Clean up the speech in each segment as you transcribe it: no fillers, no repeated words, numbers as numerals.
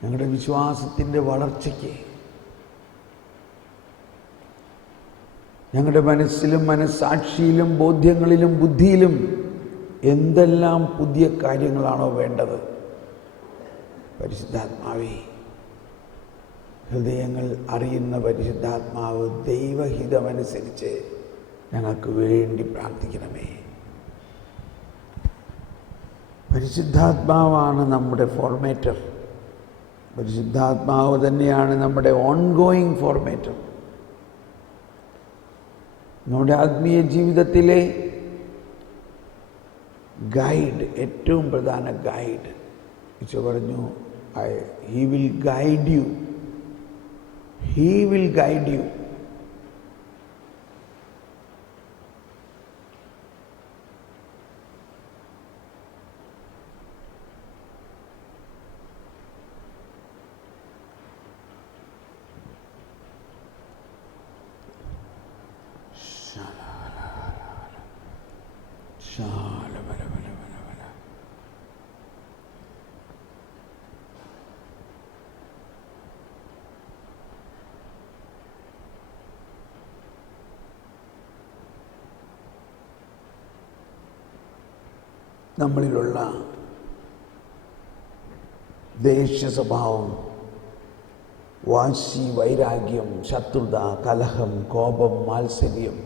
ഞങ്ങളുടെ വിശ്വാസത്തിൻ്റെ വളർച്ചയ്ക്ക്, ഞങ്ങളുടെ മനസ്സിലും മനസ്സാക്ഷിയിലും ബോധ്യങ്ങളിലും ബുദ്ധിയിലും എന്തെല്ലാം പുതിയ കാര്യങ്ങളാണോ വേണ്ടത്, പരിശുദ്ധാത്മാവേ, ഹൃദയങ്ങൾ അറിയുന്ന പരിശുദ്ധാത്മാവ് ദൈവഹിതമനുസരിച്ച് ഞങ്ങൾക്ക് വേണ്ടി പ്രാർത്ഥിക്കണമേ. പരിശുദ്ധാത്മാവാണ് നമ്മുടെ ഫോർമേറ്റർ. പരിശുദ്ധാത്മാവ് തന്നെയാണ് നമ്മുടെ ഓൺഗോയിങ് ഫോർമേറ്റർ. നമ്മുടെ ആത്മീയ ജീവിതത്തിലെ ഗൈഡ്, ഏറ്റവും പ്രധാന ഗൈഡ്. ഈശോ പറഞ്ഞു, he will guide you, he will guide you. നമ്മളിലുള്ള ദേഷ്യസ്വഭാവം, വാശി, വൈരാഗ്യം, ശത്രുത, കലഹം, കോപം, മാത്സര്യം,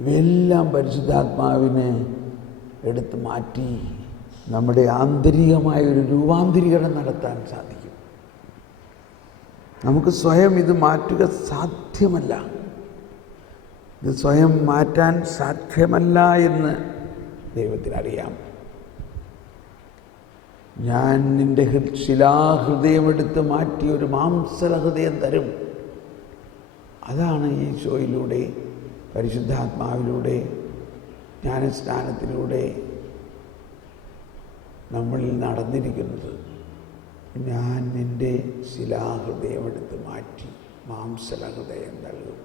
ഇവയെല്ലാം പരിശുദ്ധാത്മാവിനെ എടുത്ത് മാറ്റി നമ്മുടെ ആന്തരികമായൊരു രൂപാന്തരീകരണം നടത്താൻ സാധിക്കും. നമുക്ക് സ്വയം ഇത് മാറ്റുക സാധ്യമല്ല. ഇത് സ്വയം മാറ്റാൻ സാധ്യമല്ല എന്ന് ദൈവത്തിനറിയാം. ഞാൻ നിൻ്റെ ശിലാഹൃദയമെടുത്ത് മാറ്റി ഒരു മാംസലഹൃദയം തരും. അതാണ് ഈശോയിലൂടെ, പരിശുദ്ധാത്മാവിലൂടെ, ജ്ഞാനസ്നാനത്തിലൂടെ നമ്മളിൽ നടന്നിരിക്കുന്നത്. ഞാൻ നിൻ്റെ ശിലാഹൃദയമെടുത്ത് മാറ്റി മാംസലഹൃദയം നൽകും.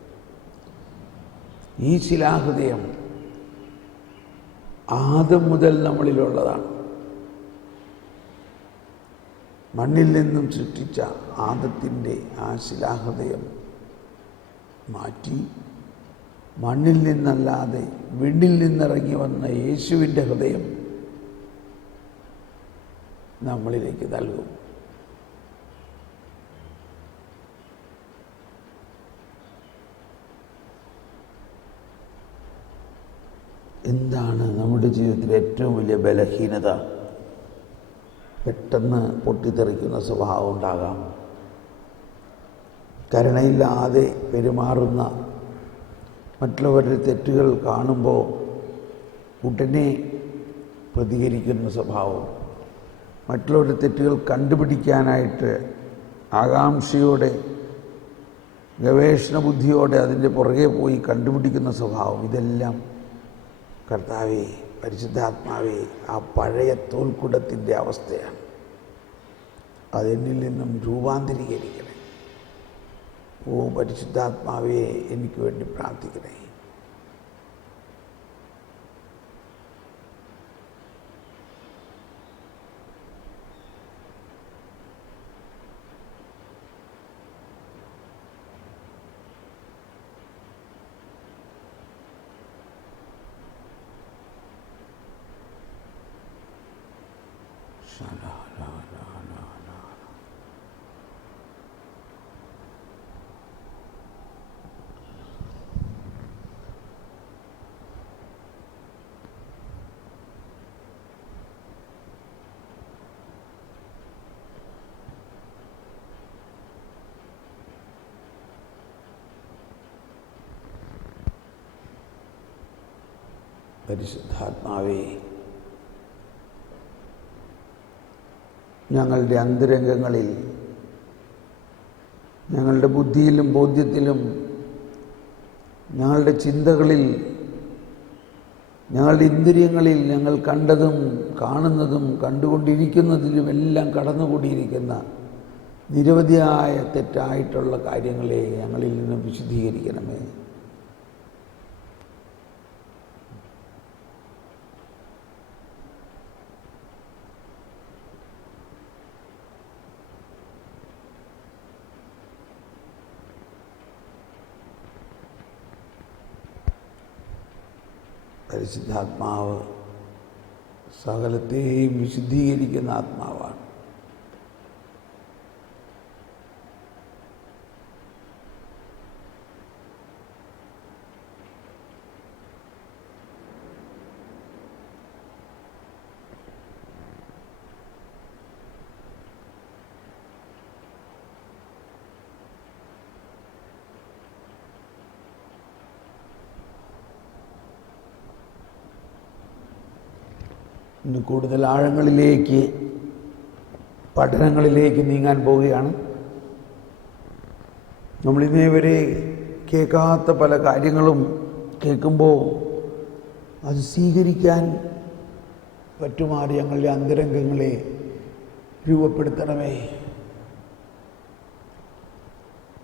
ഈ ശിലാഹൃദയം ആദം മുതൽ നമ്മളിലുള്ളതാണ്. മണ്ണിൽ നിന്നും സൃഷ്ടിച്ച ആദത്തിൻ്റെ ആ ശിലാഹൃദയം മാറ്റി മണ്ണിൽ നിന്നല്ലാതെ വിണ്ണിൽ നിന്നിറങ്ങി വന്ന യേശുവിൻ്റെ ഹൃദയം നമ്മളിലേക്ക് നൽകും. എന്താണ് നമ്മുടെ ജീവിതത്തിലെ ഏറ്റവും വലിയ ബലഹീനത? പെട്ടെന്ന് പൊട്ടിത്തെറിക്കുന്ന സ്വഭാവം ഉണ്ടാകാം. കരുണയില്ലാതെ പെരുമാറുന്ന, മറ്റുള്ളവരുടെ തെറ്റുകൾ കാണുമ്പോൾ ഉടനെ പ്രതികരിക്കുന്ന സ്വഭാവം, മറ്റുള്ളവരുടെ തെറ്റുകൾ കണ്ടുപിടിക്കാനായിട്ട് ആകാംക്ഷയോടെ, ഗവേഷണ ബുദ്ധിയോടെ അതിൻ്റെ പുറകെ പോയി കണ്ടുപിടിക്കുന്ന സ്വഭാവം, ഇതെല്ലാം കർത്താവേ, പരിശുദ്ധാത്മാവേ, ആ പഴയ തോൽക്കുടത്തിൻ്റെ അവസ്ഥയാണ്. അതെന്നിൽ നിന്നും രൂപാന്തരീകരിക്കണേ. ഓ പരിശുദ്ധാത്മാവേ, എനിക്ക് വേണ്ടി പ്രാർത്ഥിക്കണേ. പരിശുദ്ധാത്മാവേ, ഞങ്ങളുടെ അന്തരംഗങ്ങളിൽ, ഞങ്ങളുടെ ബുദ്ധിയിലും ബോധ്യത്തിലും, ഞങ്ങളുടെ ചിന്തകളിൽ, ഞങ്ങളുടെ ഇന്ദ്രിയങ്ങളിൽ ഞങ്ങൾ കണ്ടതും കാണുന്നതും കണ്ടുകൊണ്ടിരിക്കുന്നതിലുമെല്ലാം കടന്നുകൂടിയിരിക്കുന്ന നിരവധിയായ തെറ്റായിട്ടുള്ള കാര്യങ്ങളെ ഞങ്ങളിൽ നിന്ന് വിശുദ്ധീകരിക്കണമേ. പരിശുദ്ധാത്മാവ് സകലത്തെയും വിശുദ്ധീകരിക്കുന്ന ആത്മാവാണ്. ഇന്ന് കൂടുതൽ ആഴങ്ങളിലേക്ക് പഠനങ്ങളിലേക്ക് നീങ്ങാൻ പോവുകയാണ്. നമ്മളിന്നേ വരെ കേൾക്കാത്ത പല കാര്യങ്ങളും കേൾക്കുമ്പോൾ അത് സ്വീകരിക്കാൻ പറ്റുമാറി ഞങ്ങളുടെ അന്തരംഗങ്ങളെ രൂപപ്പെടുത്തണമേ.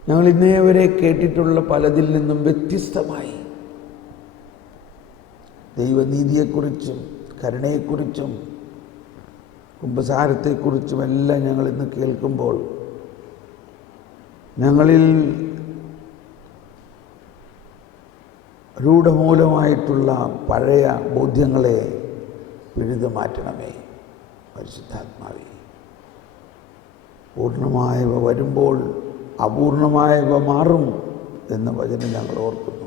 ഞങ്ങൾ ഇന്നേ വരെ കേട്ടിട്ടുള്ള പലതിൽ നിന്നും വ്യത്യസ്തമായി ദൈവനീതിയെക്കുറിച്ചും കരുണയെക്കുറിച്ചും കുമ്പസാരത്തെക്കുറിച്ചും എല്ലാം ഞങ്ങൾ ഇന്ന് കേൾക്കുമ്പോൾ ഞങ്ങളിൽ രൂഢമൂലമായിട്ടുള്ള പഴയ ബോധ്യങ്ങളെ പിഴുതു മാറ്റണമേ പരിശുദ്ധാത്മാവേ. പൂർണ്ണമായവ വരുമ്പോൾ അപൂർണമായവ മാറും എന്ന വചനം ഞങ്ങൾ ഓർക്കുന്നു.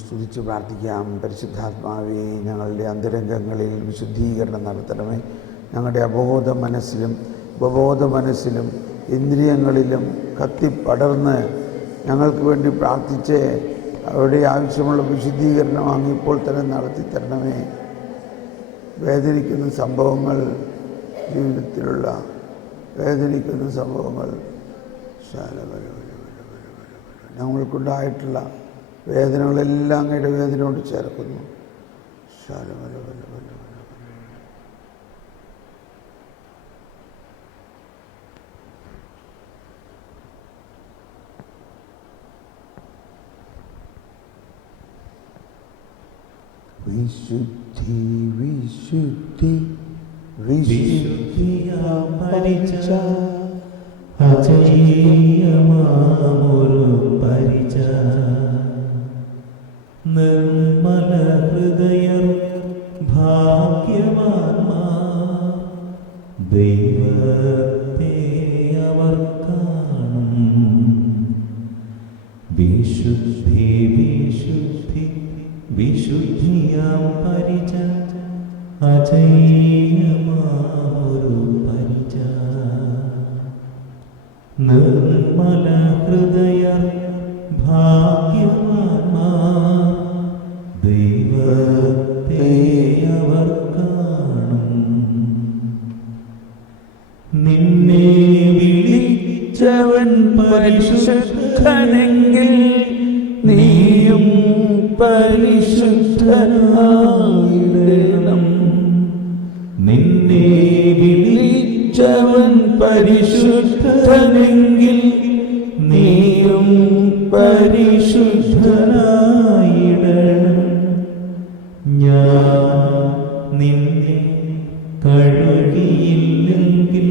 സ്തുതിച്ച് പ്രാർത്ഥിക്കാം. പരിശുദ്ധാത്മാവേ, ഞങ്ങളുടെ അന്തരംഗങ്ങളിൽ വിശുദ്ധീകരണം നടത്തണമേ. ഞങ്ങളുടെ അബോധ മനസ്സിലും ഉപബോധ മനസ്സിലും ഇന്ദ്രിയങ്ങളിലും കത്തിപ്പടർന്ന് ഞങ്ങൾക്ക് വേണ്ടി പ്രാർത്ഥിച്ച് അവരുടെ ആവശ്യമുള്ള വിശുദ്ധീകരണം അങ്ങിപ്പോൾ തന്നെ നടത്തി തരണമേ. വേദനിക്കുന്ന സംഭവങ്ങൾ, ജീവിതത്തിലുള്ള വേദനിക്കുന്ന സംഭവങ്ങൾ, ഞങ്ങൾക്കുണ്ടായിട്ടുള്ള വേദനകളെല്ലാം അങ്ങയുടെ വേദനയോട് ചേർക്കുന്നു. വിശുദ്ധി വിശുദ്ധി വിശുദ്ധിയാം പരിച അജയ്യമാമൊരു പരിച നിർമ്മല ഹൃദയർ ഭാഗ്യവാന്മാ ദൈവത്തെ അവർ കാണും. വിശുദ്ധി വിശുദ്ധി വിശുദ്ധിയാം പരിച അജയ്യമാമൊരു പരിച നിർമ്മല ഹൃദയർ ഭാഗ്യവാന്മാ ദൈവത്തെ അവർ കാണും. നിന്നെ വിളിച്ചവൻ പരിശുദ്ധനെങ്കിൽ നീയും പരിശുദ്ധനായിടണം. നിന്നെ വിളിച്ചവൻ പരിശുദ്ധനെങ്കിൽ നീയും പരിശുദ്ധനായിടണം. ഞാൻ നിന്നെ കഴുകിയില്ലെങ്കിൽ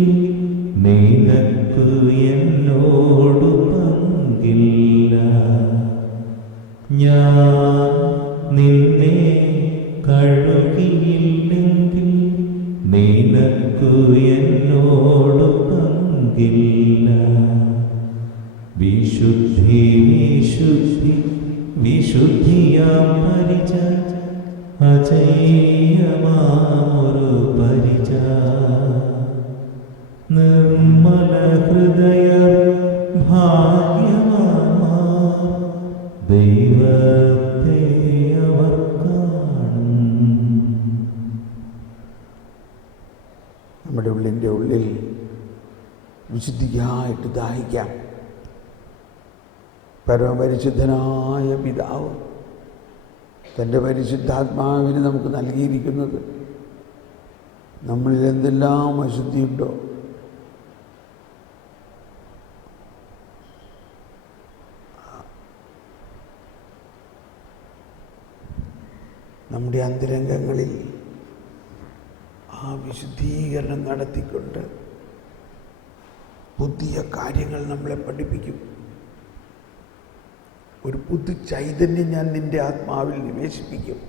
നിനക്ക് എന്നോട് പങ്കില്ല. ഞാൻ നിന്നെ കഴുകിയില്ലെങ്കിൽ നിനക്ക് എന്നോട് പങ്കില്ല. വിശുദ്ധി വിശുദ്ധി വിശുദ്ധിയാം പരിച അജയ്യമാമൊരു പരിച നിർമ്മല ഹൃദയ ഭാഗ്യവാന്മാ ദൈവത്തെ അവർ കാണും. നമ്മുടെ ഉള്ളിൻ്റെ ഉള്ളിൽ വിശുദ്ധിയായിട്ട് ദാഹിക്കാം. പരമപരിശുദ്ധനായ പിതാവ് തൻ്റെ പരിശുദ്ധാത്മാവിനെ നമുക്ക് നൽകിയിരിക്കുന്നത് നമ്മളിൽ എന്തെല്ലാം അശുദ്ധിയുണ്ടോ നമ്മുടെ അന്തരംഗങ്ങളിൽ ആ വിശുദ്ധീകരണം നടത്തിക്കൊണ്ട് പുതിയ കാര്യങ്ങൾ നമ്മളെ പഠിപ്പിക്കും. ഒരു പുതു ചൈതന്യം ഞാൻ നിൻ്റെ ആത്മാവിൽ നിവേശിപ്പിക്കും.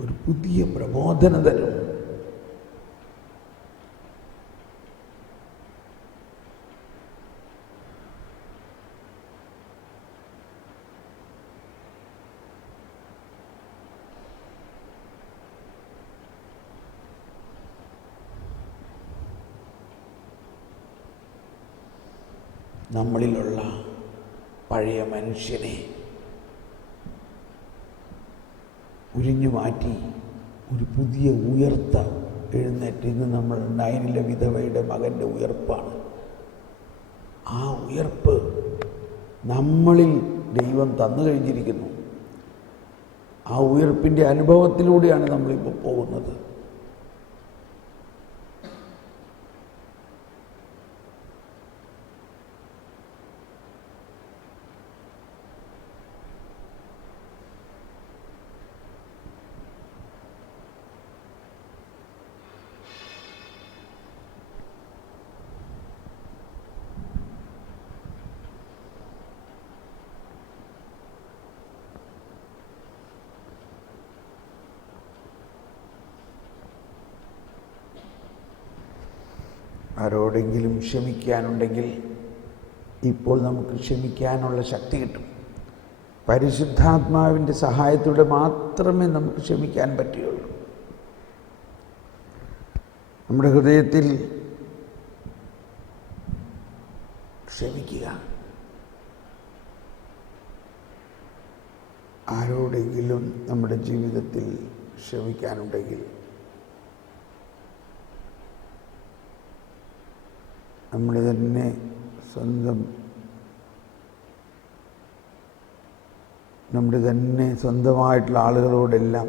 ഒരു പുതിയ പ്രബോധന തരും. നമ്മളിലുള്ള പഴയ മനുഷ്യനെ ഉരിഞ്ഞു മാറ്റി ഒരു പുതിയ ഉയർത്ത എഴുന്നേറ്റ്. ഇന്ന് നമ്മൾ നയനിലെ വിധവയുടെ മകൻ്റെ ഉയർപ്പാണ്. ആ ഉയർപ്പ് നമ്മളിൽ ദൈവം തന്നു കഴിഞ്ഞിരിക്കുന്നു. ആ ഉയർപ്പിൻ്റെ അനുഭവത്തിലൂടെയാണ് നമ്മളിപ്പോൾ പോകുന്നത്. ആരോടെങ്കിലും ക്ഷമിക്കാനുണ്ടെങ്കിൽ ഇപ്പോൾ നമുക്ക് ക്ഷമിക്കാനുള്ള ശക്തി കിട്ടും. പരിശുദ്ധാത്മാവിൻ്റെ സഹായത്തോടെ മാത്രമേ നമുക്ക് ക്ഷമിക്കാൻ പറ്റുകയുള്ളൂ. നമ്മുടെ ഹൃദയത്തിൽ ക്ഷമിക്കുക. ആരോടെങ്കിലും നമ്മുടെ ജീവിതത്തിൽ ക്ഷമിക്കാനുണ്ടെങ്കിൽ നമ്മുടെ തന്നെ സ്വന്തമായിട്ടുള്ള ആളുകളോടെല്ലാം,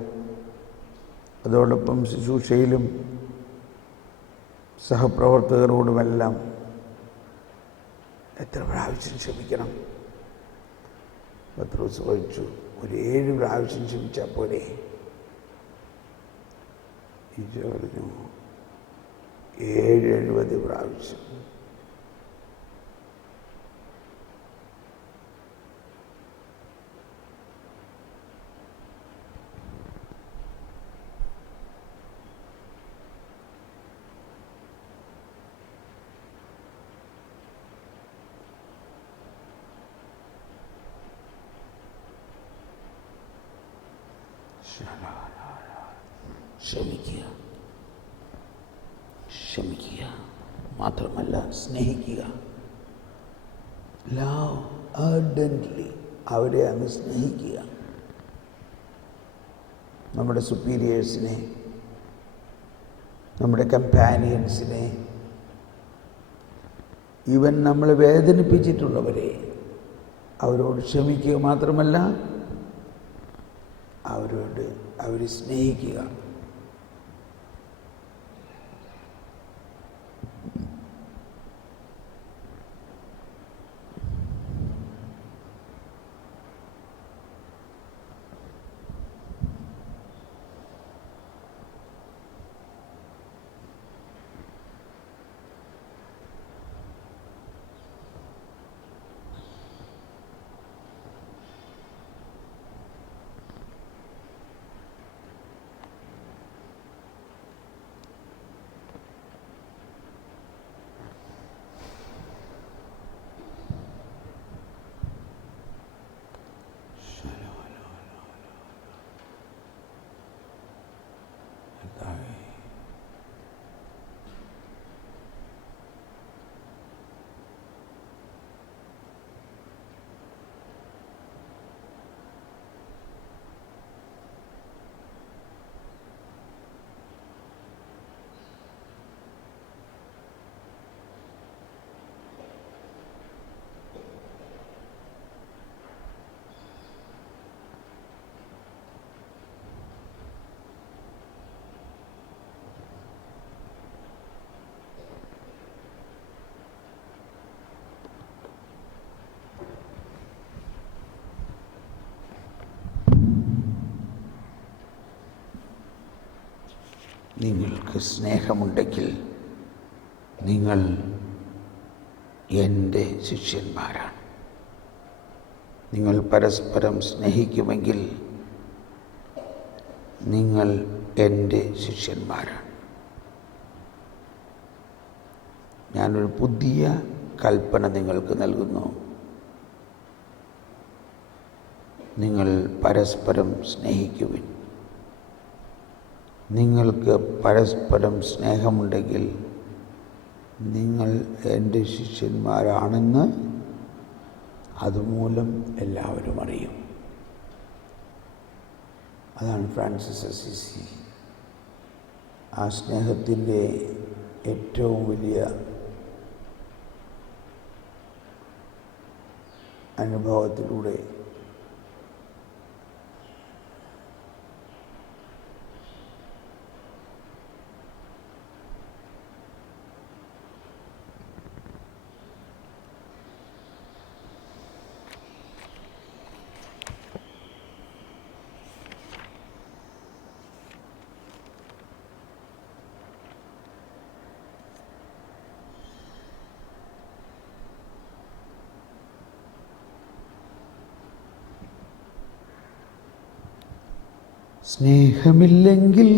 അതോടൊപ്പം ശുശ്രൂഷയിലും സഹപ്രവർത്തകരോടുമെല്ലാം എത്ര പ്രാവശ്യം ക്ഷമിക്കണം? പത്രോസ് ചോദിച്ചു, ഒരു 7 പ്രാവശ്യം ക്ഷമിച്ചാൽ പോലെ. ഈശോ പറഞ്ഞു 70 പ്രാവശ്യം. ക്ഷമിക്കുക മാത്രമല്ല സ്നേഹിക്കുക. ലവ് അർഡൻ്റ്ലി, അവരെ അങ്ങ് സ്നേഹിക്കുക. നമ്മുടെ സുപ്പീരിയേഴ്സിനെ, നമ്മുടെ കമ്പാനിയൻസിനെ, ഈവൻ നമ്മളെ വേദനിപ്പിച്ചിട്ടുള്ളവരെ അവരോട് ക്ഷമിക്കുക മാത്രമല്ല അവരെ സ്നേഹിക്കുക. നിങ്ങൾക്ക് സ്നേഹമുണ്ടെങ്കിൽ നിങ്ങൾ എൻ്റെ ശിഷ്യന്മാരാണ്. നിങ്ങൾ പരസ്പരം സ്നേഹിക്കുമെങ്കിൽ നിങ്ങൾ എൻ്റെ ശിഷ്യന്മാരാണ്. ഞാനൊരു പുതിയ കൽപ്പന നിങ്ങൾക്ക് നൽകുന്നു. നിങ്ങൾ പരസ്പരം സ്നേഹിക്കുവിൻ. നിങ്ങൾക്ക് പരസ്പരം സ്നേഹമുണ്ടെങ്കിൽ നിങ്ങൾ എൻ്റെ ശിഷ്യന്മാരാണെന്ന് അതുമൂലം എല്ലാവരും അറിയും. അതാണ് ഫ്രാൻസിസ് അസീസി ആ സ്നേഹത്തിൻ്റെ ഏറ്റവും വലിയ അനുഭവത്തിലൂടെ സ്നേഹമില്ലെങ്കിൽ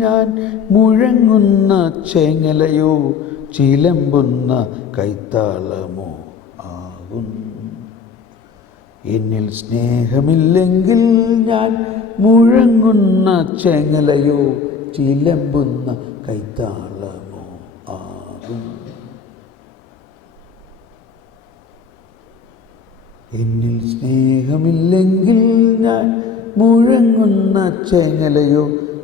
ഞാൻ മുഴങ്ങുന്ന ചേങ്ങലയോ ചിലമ്പുന്ന കൈത്താളമോ ആകും. എന്നിൽ സ്നേഹമില്ലെങ്കിൽ ഞാൻ മുഴങ്ങുന്ന ചേങ്ങലയോ ചിലമ്പുന്ന കൈത്താളമോ ആകും. എന്നിൽ സ്നേഹമില്ലെങ്കിൽ ഞാൻ മുഴങ്ങുന്ന ചേങ്ങലയോ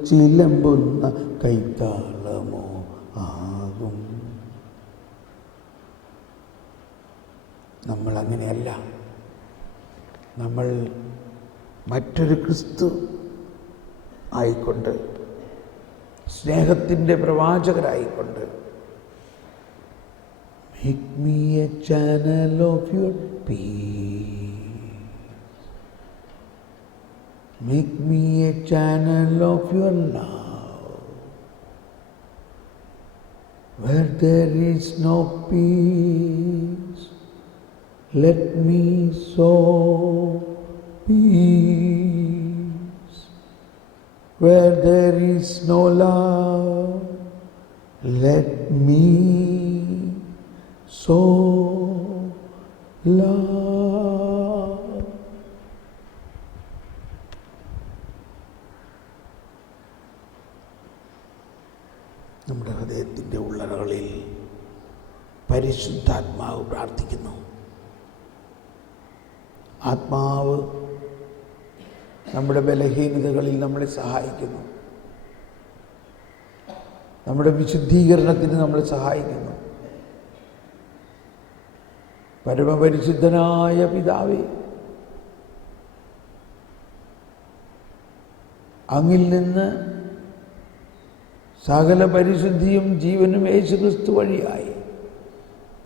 ചിലമ്പുന്ന കൈത്താളമോ ആകും. നമ്മൾ അങ്ങനെയല്ല. നമ്മൾ മറ്റൊരു ക്രിസ്തു ആയിക്കൊണ്ട്, സ്നേഹത്തിൻ്റെ പ്രവാചകരായിക്കൊണ്ട്, make me a channel of your peace. Make me a channel of your love. Where there is no peace, let me sow peace. Where there is no love, let me sow love. നമ്മുടെ ഹൃദയത്തിൻ്റെ ഉള്ളറകളിൽ പരിശുദ്ധാത്മാവ് പ്രാർത്ഥിക്കുന്നു. ആത്മാവ് നമ്മുടെ ബലഹീനതകളിൽ നമ്മളെ സഹായിക്കുന്നു. നമ്മുടെ വിശുദ്ധീകരണത്തിന് നമ്മളെ സഹായിക്കുന്നു. പരമപരിശുദ്ധനായ പിതാവേ, അങ്ങിൽ നിന്ന് സകല പരിശുദ്ധിയും ജീവനും യേശുക്രിസ്തു വഴിയായി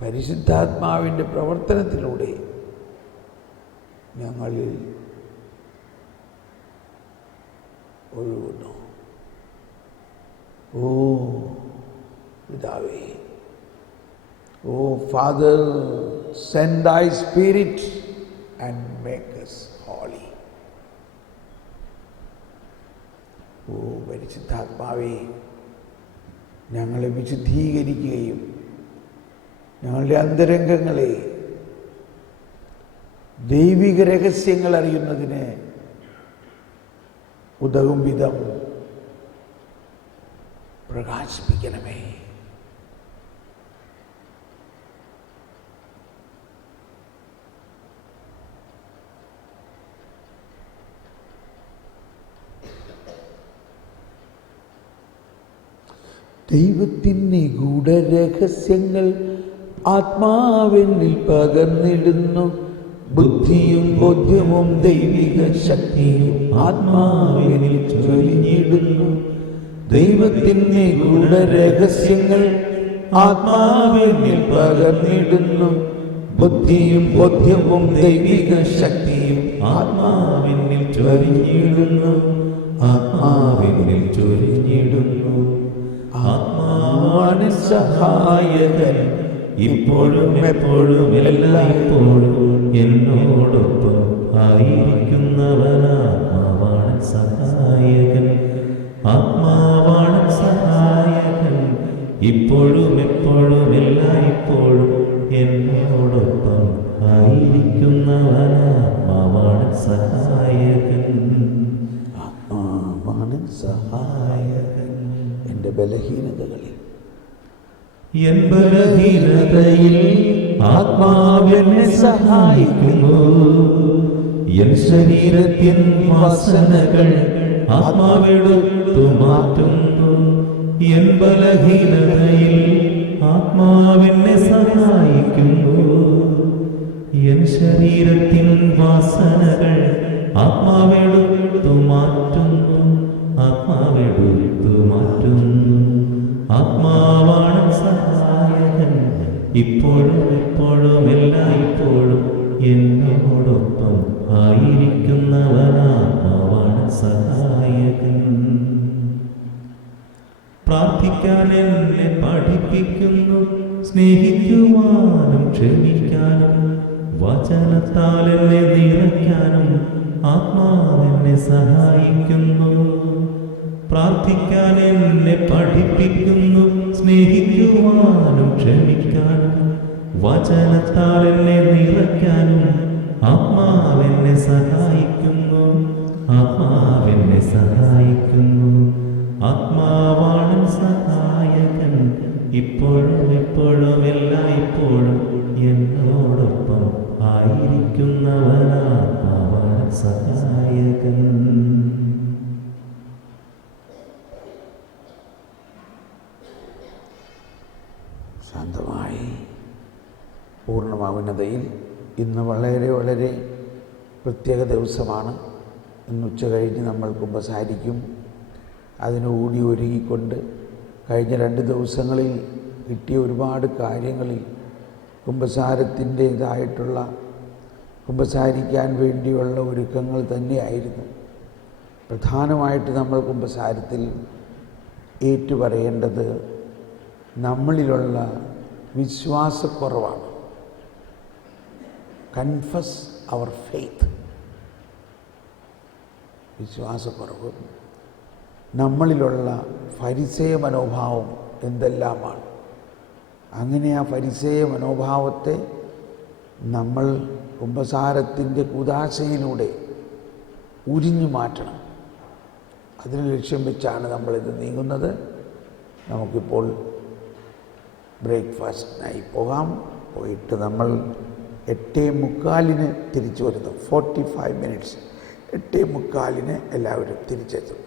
പരിശുദ്ധാത്മാവിൻ്റെ പ്രവർത്തനത്തിലൂടെ ഞങ്ങളിൽ ഒഴുകുന്നു. ഓ പിതാവേ, O father, send thy spirit and make us holy. ഓ പരിശുദ്ധാത്മാവേ, ഞങ്ങളെ വിശുദ്ധീകരിക്കുകയും ഞങ്ങളുടെ അന്തരംഗങ്ങളെ ദൈവിക രഹസ്യങ്ങൾ അറിയുന്നതിന് ഉതകും വിധം പ്രകാശിപ്പിക്കണമേ. ദൈവത്തിൻ്റെ നിഗൂഢ രഹസ്യങ്ങൾ ആത്മാവെന്നിൽ പകർന്നിടുന്നു. ബുദ്ധിയും ബോധ്യവും ദൈവിക ശക്തിയും ആത്മാവെന്നിൽ ചൊരിഞ്ഞിടുന്നു. ദൈവത്തിൻ്റെ നിഗൂഢ രഹസ്യങ്ങൾ ആത്മാവെന്നിൽ പകർന്നിടുന്നു. ബുദ്ധിയും ബോധ്യവും ദൈവിക ശക്തിയും ആത്മാവെന്നിൽ ചൊരിഞ്ഞിടുന്നു. ആത്മാവെന്നിൽ ചൊരിഞ്ഞിടുന്നു. ആത്മാവാണ് സഹായകൻ, ഇപ്പോഴും എപ്പോഴും എല്ലായ്പ്പോഴും എന്നോടൊപ്പം ആയിരിക്കുന്നവൻ. ആത്മാവാണ് സഹായകൻ, ആത്മാവാണ് സഹായകൻ, ഇപ്പോഴും എപ്പോഴും എല്ലായ്പ്പോഴും എന്നോടൊപ്പം ആയിരിക്കുന്നവൻ. ആത്മാവാണ് സഹായകൻ, ആത്മാവാണ് സഹായകൻ. എൻ്റെ ബലഹീനതകളിൽ, എൻ ബലഹീനതയിൽ ആത്മാവെന്നെ സഹായിക്കുന്നു. എൻ ശരീരത്തിൻ വാസനകൾ ആത്മാവെടുത്തു മാറ്റുന്നു. എൻ ബലഹീനതയിൽ ആത്മാവെന്നെ സഹായിക്കുന്നു. എൻ ശരീരത്തിൻ വാസനകൾ ആത്മാവെടുത്തു മാറ്റുന്നു. ആത്മാവെടുത്തു മാറ്റുന്നു. ആത്മാവാണ് സഹായകൻ, ഇപ്പോഴും എപ്പോഴും എല്ലായ്പ്പോഴും എന്നോടൊപ്പം ആയിരിക്കുന്നവൻ. ആത്മാവാണ് സഹായകൻ. പ്രാർത്ഥിക്കാൻ എന്നെ പഠിപ്പിക്കുന്നു, സ്നേഹിക്കുവാനും ക്ഷമിക്കാനും വചനത്താൽ എന്നെ നിറയ്ക്കാനും ആത്മാവെന്നെ സഹായിക്കുന്നു. പ്രാർത്ഥിക്കാൻ എന്നെ പഠിപ്പിക്കുന്നു, സ്നേഹിക്കുവാനും ക്ഷമിക്കാനും വചനത്താൽ എന്നെ നിറയ്ക്കാനും ആത്മാവെന്നെ സഹായിക്കുന്നു. ആത്മാവെന്നെ സഹായിക്കുന്നു. ആത്മാവാണ് സഹായകൻ, ഇപ്പോഴും എപ്പോഴും എല്ലായ്പ്പോഴും എന്നോടൊപ്പം ആയിരിക്കുന്നവൻ. ആത്മാവാണ് സഹായകൻ. ശാന്തമായി പൂർണ്ണമൗനതയിൽ ഇന്ന് വളരെ വളരെ പ്രത്യേക ദിവസമാണ്. ഇന്ന് ഉച്ച കഴിഞ്ഞ് നമ്മൾ കുമ്പസാരിക്കും. അതിനുകൂടി ഒരുങ്ങിക്കൊണ്ട് കഴിഞ്ഞ 2 ദിവസങ്ങളിൽ കിട്ടിയ ഒരുപാട് കാര്യങ്ങളിൽ കുമ്പസാരത്തിൻ്റേതായിട്ടുള്ള കുമ്പസാരിക്കാൻ വേണ്ടിയുള്ള ഒരുക്കങ്ങൾ തന്നെയായിരുന്നു. പ്രധാനമായിട്ട് നമ്മൾ കുമ്പസാരത്തിൽ ഏറ്റുപറയേണ്ടത് നമ്മളിലുള്ള വിശ്വാസക്കുറവാണ്. കൺഫസ് അവർ ഫെയ്ത്ത്. വിശ്വാസക്കുറവ്, നമ്മളിലുള്ള ഫരിസേയ മനോഭാവം എന്തെല്ലാമാണ്. അങ്ങനെ ആ ഫരിസേയ മനോഭാവത്തെ നമ്മൾ കുമ്പസാരത്തിൻ്റെ കുദാശയിലൂടെ ഉരിഞ്ഞു മാറ്റണം. അതിന് ലക്ഷ്യം വെച്ചാണ് നമ്മളിത് നീങ്ങുന്നത്. നമുക്കിപ്പോൾ ബ്രേക്ക്ഫാസ്റ്റിനായി പോകാം. പോയിട്ട് നമ്മൾ 8:45 തിരിച്ചു വരുന്നു. 45 മിനിറ്റ്സ്. 8:45 എല്ലാവരും തിരിച്ചെത്തും.